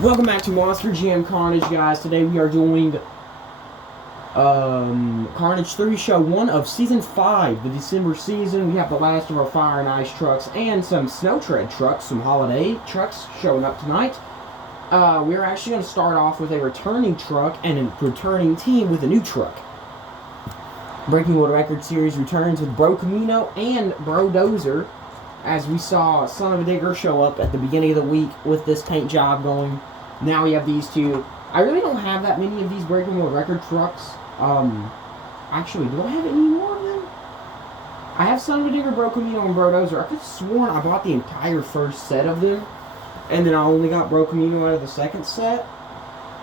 Welcome back to Monster Jam Carnage, guys. Today we are doing Carnage 3 Show 1 of Season 5, the December season. We have the last of our Fire and Ice trucks and some Snow Tread trucks, some holiday trucks showing up tonight. We're actually going to start off with a returning truck and a returning team with a new truck. Breaking World Record Series returns with Bro Camino and Bro Dozer, as we saw Son of a Digger show up at the beginning of the week with this paint job going. Now we have these two. I really don't have that many of these Breaking World Record trucks. Actually, do I have any more of them? I have Son of a Digger, Bro Camino, and Bro Dozer. I could have sworn I bought the entire first set of them, and then I only got Bro Camino out of the second set.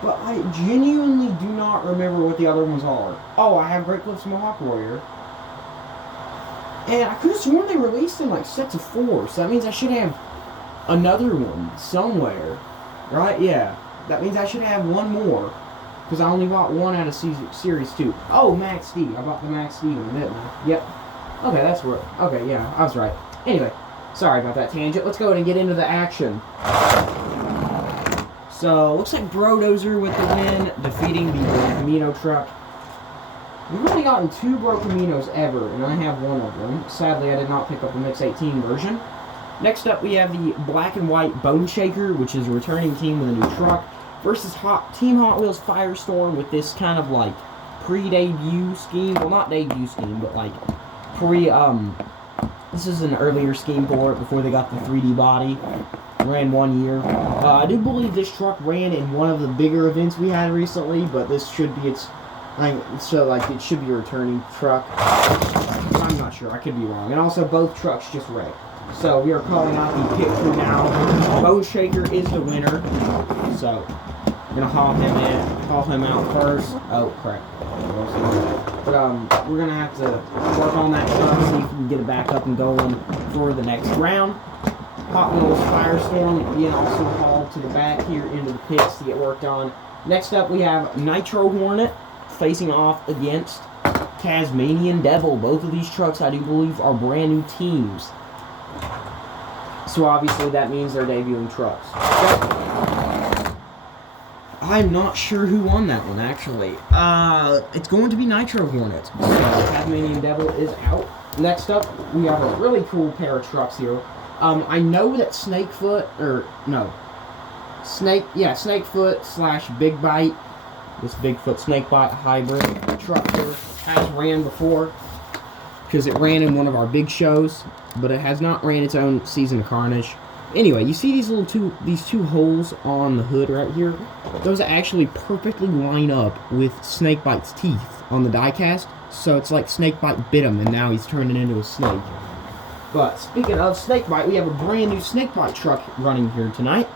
But I genuinely do not remember what the other ones are. Oh, I have Great Cliffs Mohawk Warrior. And I could have sworn they released in like sets of 4, so that means I should have another one somewhere. Right? Yeah. That means I should have one more, because I only bought one out of Series 2. Oh, Max D. I bought the Max D one, didn't I? Yep. Okay, that's right. Okay, yeah, I was right. Anyway, sorry about that tangent. Let's go ahead and get into the action. So, looks like Bro Dozer with the win, defeating the Camino truck. We've only gotten 2 Bro Caminos ever, and I have one of them. Sadly, I did not pick up the Mix 18 version. Next up, we have the Black and White Bone Shaker, which is a returning team with a new truck, versus Team Hot Wheels Firestorm with this kind of like pre-debut scheme. Well, not debut scheme, but like this is an earlier scheme for it before they got the 3D body. Ran 1 year. I do believe this truck ran in one of the bigger events we had recently, but this should be its. So, like, it should be a returning truck. I'm not sure. I could be wrong. And also, both trucks just wrecked. So, we are calling out the pit crew now. Bone Shaker is the winner. So, I'm going to haul him out first. Oh, crap. But, we're going to have to work on that truck, see if we can get it back up and going for the next round. Hot Wheels Firestorm being also hauled to the back here into the pits to get worked on. Next up, we have Nitro Hornet facing off against Tasmanian Devil. Both of these trucks, I do believe, are brand new teams. So obviously that means they're debuting trucks. I'm not sure who won that one, actually. It's going to be Nitro Hornet. So Tasmanian Devil is out. Next up, we have a really cool pair of trucks here. I know that Snakefoot / Big Bite, this Bigfoot Snakebite hybrid truck here has ran before, because it ran in one of our big shows, but it has not ran its own Season of Carnage. Anyway, you see these two holes on the hood right here? Those actually perfectly line up with Snakebite's teeth on the diecast, so it's like Snakebite bit him and now he's turning into a snake. But speaking of Snakebite, we have a brand new Snakebite truck running here tonight.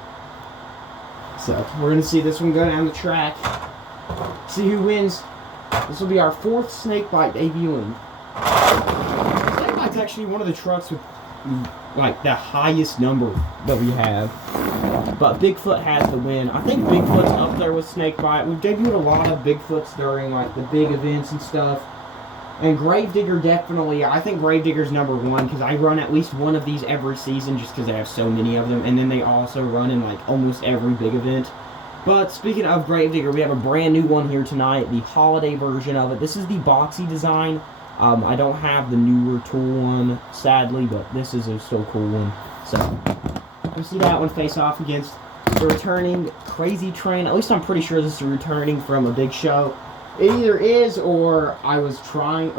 So we're going to see this one go down the track. See who wins. This will be our 4th Snakebite debuting. Snakebite's actually one of the trucks with like the highest number that we have. But Bigfoot has the win. I think Bigfoot's up there with Snakebite. We've debuted a lot of Bigfoots during like the big events and stuff. And Gravedigger definitely, I think Gravedigger's number 1, because I run at least one of these every season just because I have so many of them. And then they also run in like almost every big event. But speaking of Gravedigger, we have a brand new one here tonight, the holiday version of it. This is the boxy design. I don't have the newer tool one, sadly, but this is a still cool one. So, we see that one face off against the returning Crazy Train. At least I'm pretty sure this is returning from a big show. It either is, or I was planning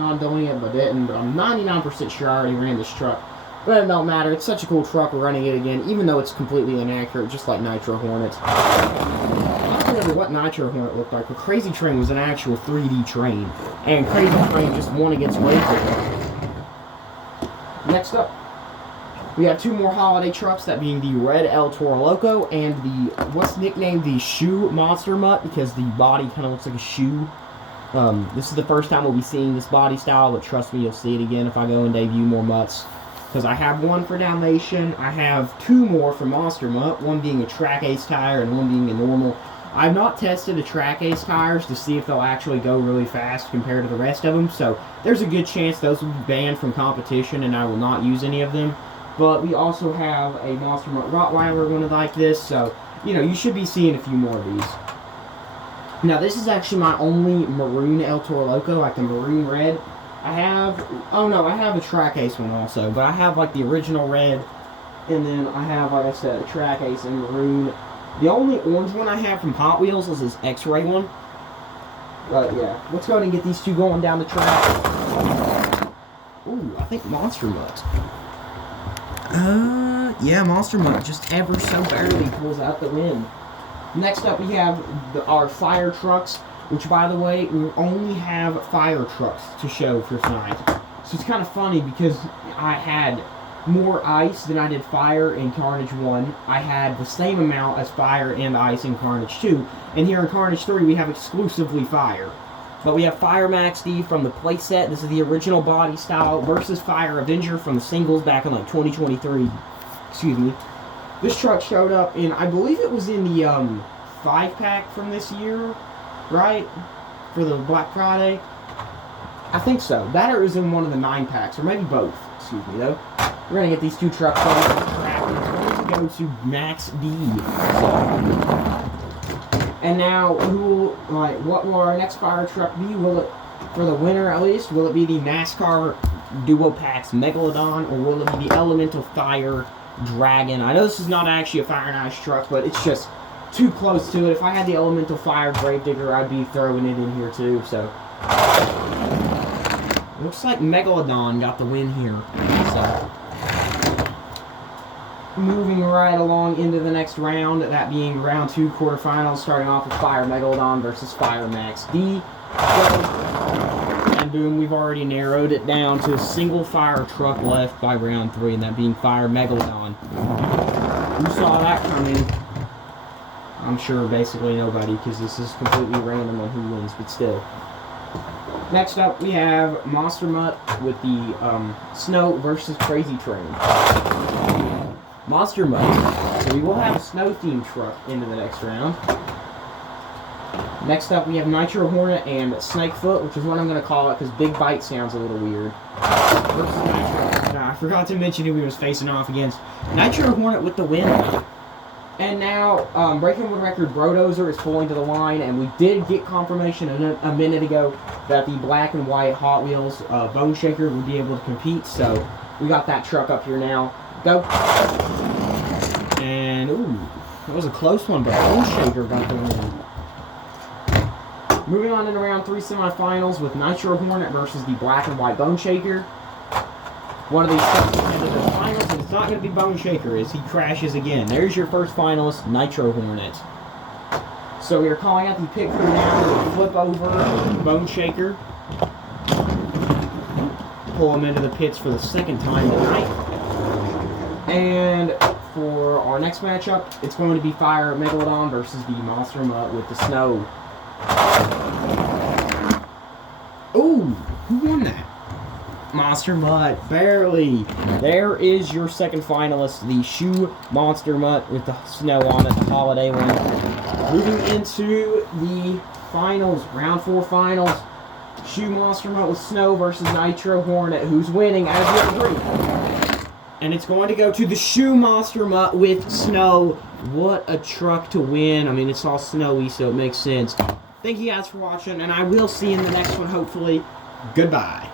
on doing it, but didn't. But I'm 99% sure I already ran this truck. But it don't matter. It's such a cool truck. We're running it again, even though it's completely inaccurate, just like Nitro Hornet. I don't remember what Nitro Hornet looked like, but Crazy Train was an actual 3D train, and Crazy Train just won against Waco. Next up, we have 2 more holiday trucks, that being the Red El Toro Loco and the, what's nicknamed the Shoe Monster Mutt, because the body kind of looks like a shoe. This is the first time we'll be seeing this body style, but trust me, you'll see it again if I go and debut more mutts. Because I have one for Dalmatian, I have 2 more for Monster Mutt, one being a Track Ace tire and one being a normal. I've not tested the Track Ace tires to see if they'll actually go really fast compared to the rest of them, so there's a good chance those will be banned from competition and I will not use any of them. But we also have a Monster Mutt Rottweiler one like this, so you know, you should be seeing a few more of these. Now, this is actually my only maroon El Toro Loco, like the maroon red. I have, oh no, I have a Track Ace one also, but I have like the original red, and then I have, like I said, a Track Ace in maroon. The only orange one I have from Hot Wheels is this X-Ray one. But yeah, let's go ahead and get these two going down the track. Ooh, I think Monster Mutt. Yeah, Monster Mutt just ever so barely pulls out the win. Next up, we have our fire trucks, which, by the way, we only have fire trucks to show for tonight. So it's kind of funny because I had more ice than I did fire in Carnage 1. I had the same amount as fire and ice in Carnage 2. And here in Carnage 3, we have exclusively fire. But we have Fire Max D from the playset. This is the original body style versus Fire Avenger from the singles back in like 2023. Excuse me. This truck showed up in, I believe it was in the 5-pack from this year, right? For the Black Friday. I think so. That or is in one of the 9-packs, or maybe both. Excuse me, though. We're going to get these two trucks on the track. It's going to go to Max D. And now, what will our next fire truck be? Will it, for the winner at least, will it be the NASCAR Duo Packs Megalodon, or will it be the Elemental Fire Dragon? I know this is not actually a Fire and Ice truck, but it's just too close to it. If I had the Elemental Fire Gravedigger, I'd be throwing it in here too, so. Looks like Megalodon got the win here. So, moving right along into the next round, that being round 2 quarterfinals, starting off with Fire Megalodon versus Fire Max D. And boom, we've already narrowed it down to a single fire truck left by round 3, and that being Fire Megalodon. Who saw that coming? I'm sure basically nobody, because this is completely random on who wins, but still. Next up, we have Monster Mutt with the Snow versus Crazy Train. Monster Mutt. So we will have a snow-themed truck into the next round. Next up, we have Nitro Hornet and Snakefoot, which is what I'm going to call it because Big Bite sounds a little weird. Versus Nitro. I forgot to mention who he was facing off against. Nitro Hornet with the win. And now, Breaking World Record Brodozer is pulling to the line, and we did get confirmation a minute ago that the black and white Hot Wheels Bone Shaker would be able to compete, so we got that truck up here now. Go. And, ooh, that was a close one, but Bone Shaker got the win. Moving on into round 3 semifinals with Nitro Hornet versus the black and white Bone Shaker. One of these trucks into the finals, and it's not going to be Bone Shaker as he crashes again. There's your first finalist, Nitro Hornet. So we are calling out the pit crew now to flip over Bone Shaker. Pull him into the pits for the second time tonight. And for our next matchup, it's going to be Fire Megalodon versus the Monster Mutt with the snow. Ooh, who won that? Monster Mutt, barely. There is your second finalist, the Shoe Monster Mutt with the snow on it, the holiday one. Moving into the finals, round 4 finals. Shoe Monster Mutt with snow versus Nitro Hornet, who's winning as you agree. And it's going to go to the Shoe Monster Mutt with snow. What a truck to win. I mean, it's all snowy, so it makes sense. Thank you guys for watching, and I will see you in the next one, hopefully. Goodbye.